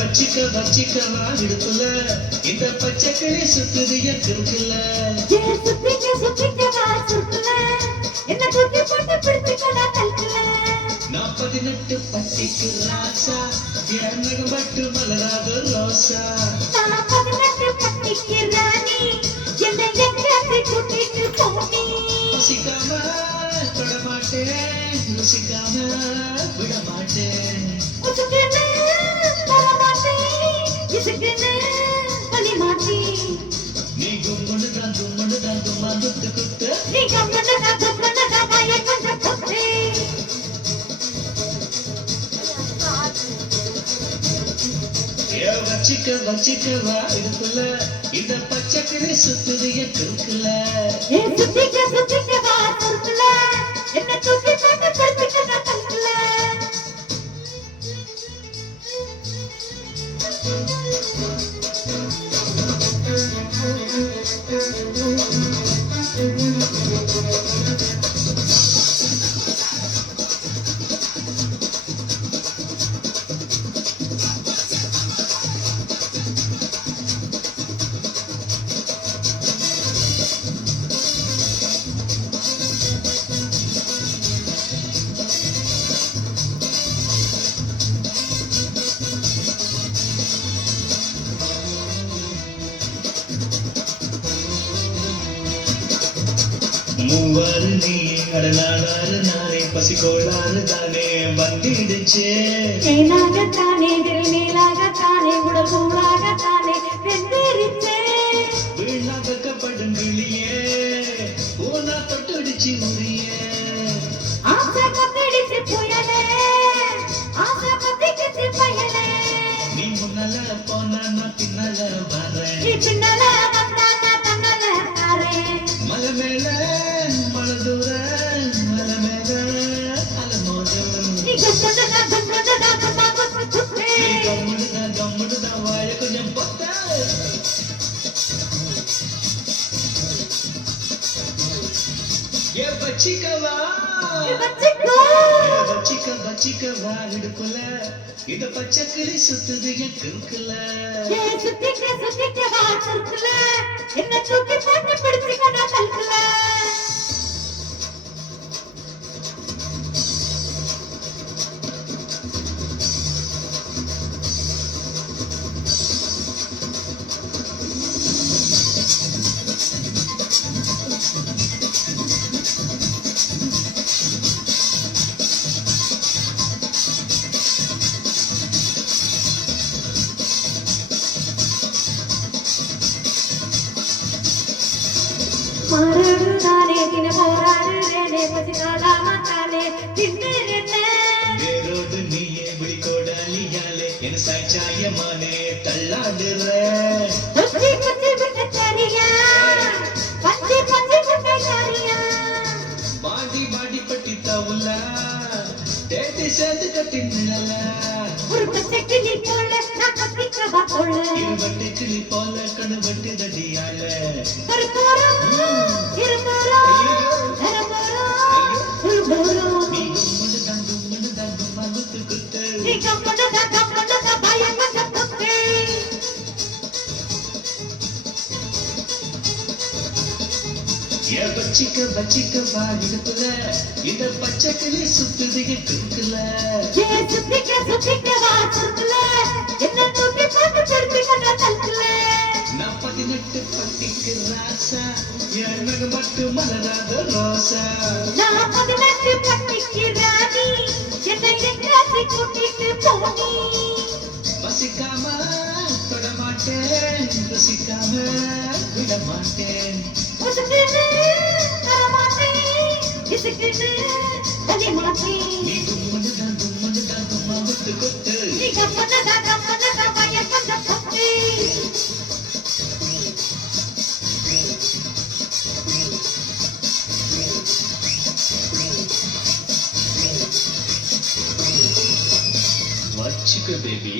வச்சிக்கவா இடுப்புல இந்த பச்சை கிளி சுத்துது இருக்குல்ல சுத்திக்கவா சுத்துல என்ன தூக்கி போட்டு பிடிச்சுக்கடா கல்குல நான் 18 பட்டிக்கு ராசா எனக்கு மட்டும் மலராத ரோசா நான் 18 பட்டிக்கு ராணி என்னை எங்காச்சு கூட்டிட்டு போனி ருசிக்காம தொடமாட்டேன் ருசிக்காம விடமாட்டேன் உசுக்குன்னு தரமாட்டேன் இசுக்குன்னு பணிமாட்டேன் நீ கும்முன்னு தான் தும்மா குத்து நீ கம்மன்னு தான் வாயை கொஞ்சம் கொத்து வச்சிக்கவா இடுப்புல இந்த பச்சை கிளி சுத்துது இருக்குல்ல சுத்திக்கவா சுத்துல என்ன தூக்கி போட்டு பிடிச்சுக்கடா கல்குல மூவாறு நீ அடநாடாறு நானே பசிக்கோளாறு தானே வந்திடுச்சே தேனாகத்தானே விரல் மேலாகத்தானே உடல் கூடாகத்தானே வெந்திருச்சே வீணாக்கப்படும் கிளியே ஊனா தொட்டுடிச்சு முறியே ஆசை கொத்திடுச்சு புயலே ஆசை கொத்திக்கிச்சு பயலே நீ முன்னால போனா நான் பின்னால வரேன் நீ பின்னால வந்தா நான் தன்னால தாரேன் மலை மேல மலை தூர மலை மேல அலமோதும் நீ கும்புடுதா கும்பா குத்து கம்முடுதான் வாழ கொஞ்சம் பத்த ஏ பச்சிக்கவா வச்சிக்கவா இடுப்புல இந்த பச்சை கிளி சுத்துது இருக்குல்ல சுத்திக்கவா சுத்துல என்ன தூக்கி போட்டு பிடிச்சுக்கடா கல்குல மாறாடு தானே தின போராடு ரேனே பசிக்காலா மாத்தாலே தின்னுறேனே வேரோடு நீயே விழிக்கோடாலியாலே என் சாய்ச்சாயமானே தள்ளாடுற பச்சி விட்டச்சாரியா பச்சி விட்டச்சாரியா பாடி பட்டி தவுலா தேடி சேர்ந்து கட்டி நிழல ஒரு பச்சை கிளி போல நான் கத்திக்கவா போல இருவட்டி கிளி போல கண்ணு வட்டி தடியால ஒரு போறோம் இருபோறோம் ஒரு போறோம் நீ கும்முன்னு தான் தும்மா குத்து நீ கம்மனதா பாய கொஞ்சம் கொத்து ஏ வச்சிக்கவா இடுப்புல இந்த பச்சை கிளி சுத்துது இருக்குல்ல சுத்திக்கவா சுத்துல என்ன தூக்கி போட்டு பிடிச்சுக்கடா கல்குல நான் 18 பட்டிக்கு ராசா எனக்கு மட்டும் மலராத ரோசா நான் 18 பட்டிக்கு ராணி என்னை எங்காச்சு கூட்டிட்டு போனி பசிக்காம தொடமாட்டேன் ருசிக்காம விடமாட்டேன் உசுக்குன்னு தரமாட்டேன் இசுக்குன்னு பணிமாட்டேன் நீ கும்முன்னு தான் தும்மா குத்து நீ கம்மனதா வாயை கொஞ்சம் கொத்து வச்சுக்க பேபி